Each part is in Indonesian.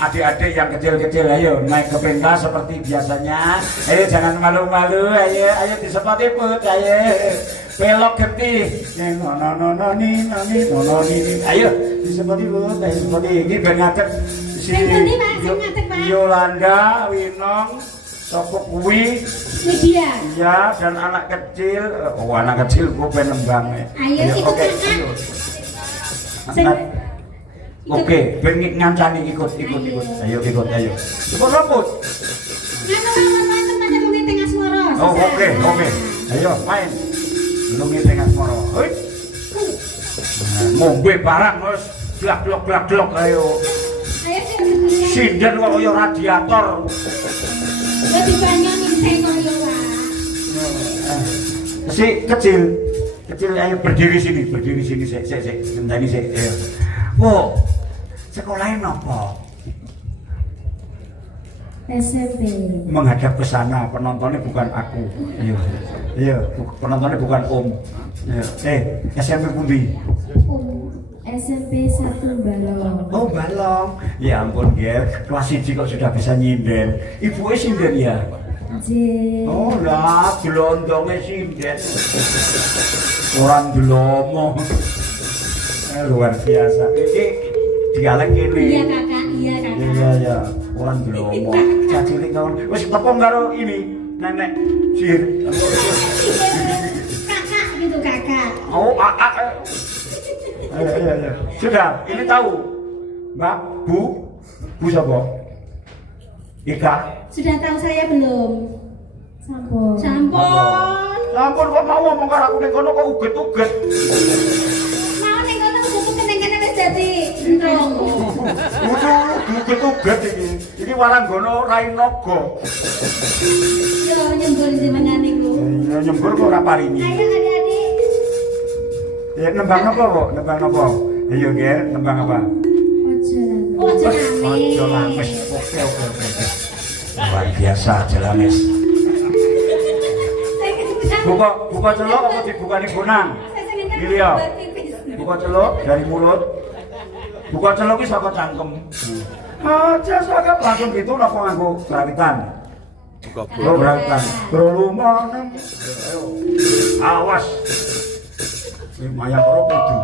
Adik-adik yang kecil-kecil, ayo naik ke pentas seperti biasanya. Ayo jangan malu-malu, ayo disepati put, ayo pelok genti. Ayo disepati put, ayo disepati. Ini ben ngatek si Yolanda, Winong, Sopok kuwi, Lydia. iya, dan anak kecil. Oh anak kecil gue pengen nembang. Ayo ikut kakak. Oke, ben ngancani ikut. Ayo ikut. Cepet loput. Oh, oke. Ayo main. Lungi tengah semoro. Hei. Ngombe barang wis glak-glok ayo. Sinden kok kaya radiator. Wis dibanyak ning kaya wae. Si kecil ayo berdiri sini sik. Ngenteni sik. Ayo. Oh. Sekolahin apa? SMP. Menghadap ke sana, penontonnya bukan aku. Iya, penontonnya bukan Om. Iya. SMP pundi? SMP 1 Balong. Oh, Balong. Ya ampun, Ger. Kelas 1 kok sudah bisa nyinden. Ibunya sinden ya? J. Oh lah, gelondongnya sinden. Orang gelomo. Luar biasa. Ini dialek ini. Iya kakak. Iya. Orang gelomo. Cacilik kawan. Wes tepung karo ini nenek sihir. Kakak gitu kakak. Oh, Iya. Sudah, ini tahu. Mbak, Bu siapa? Ika. Sudah tahu saya belum? Sampun. Sampun kok mau ngomong karo aku ning kono kok uget-uget. Mau ning kono kudu kene-kene wis dadi entrong. Uget-uget iki. Iki Waranggono Rainaga. Yo nyembur jenengan niku. Ya nyembur kok ora paringi. Ayo adik-adik. Ya nembang apa, Kok? Nembang apa? Ayo, Ger, nembang apa? Ojo nangis. Ojo nangis. Oke. Luar biasa jelames. Buka celok apa dibuka di gunang? Pilih ya. Buka celok dari mulut. Buka celok ini saka cangkem. Aja saka langsung gitu napa nganggo brawitan. Buka brawitan. Berlumanem. Awas. Lumayan ora kudu.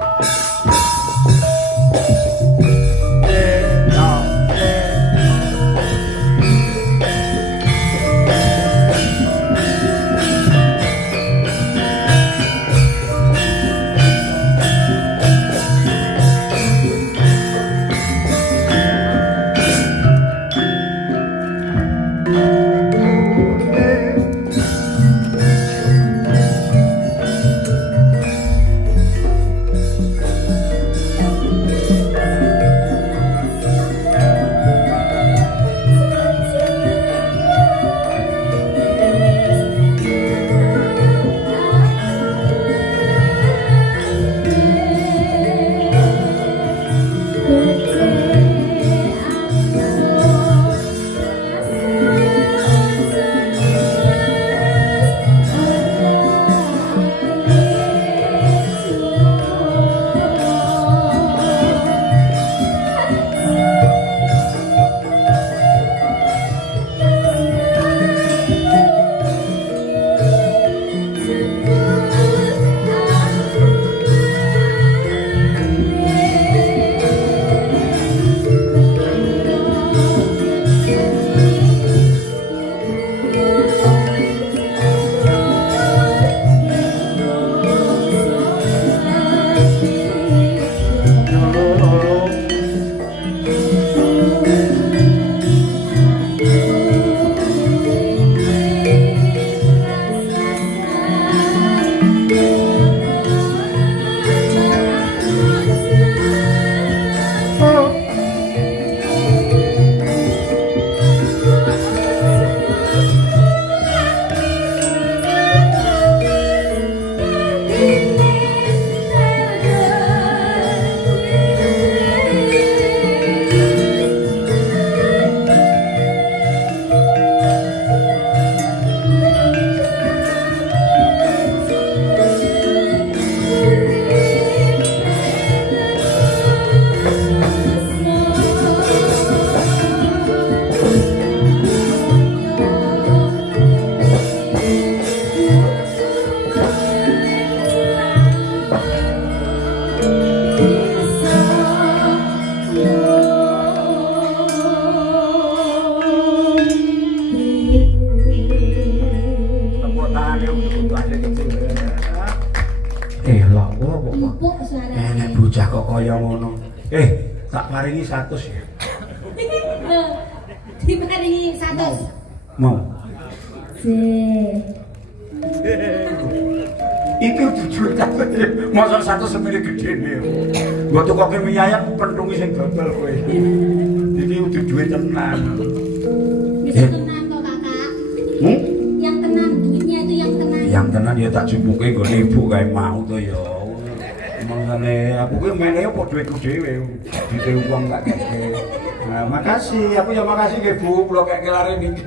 bocah kok kaya ngono. Tak paringi 100 ya. Diparingi 100. Mau. Sih. Iki jujur kabeh. Masa 100 semene gedene. Nggo tukoke mie ayam pentungi sing dodol kowe. Iki udah duit tenan. Bisa tenan kok kakak. Yang tenan, duitnya itu yang tenan. Yang tenan ya tak jumpuke nggo ibu kae mau to ya. Mangane aku kuwi meneh apa duitku dhewe. Dite wong tak keke. Nah, makasih, aku ya makasih nggih Bu, kula keke lare niki.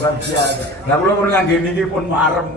Luar biasa. Lah kula pun ngangge niki pun marem.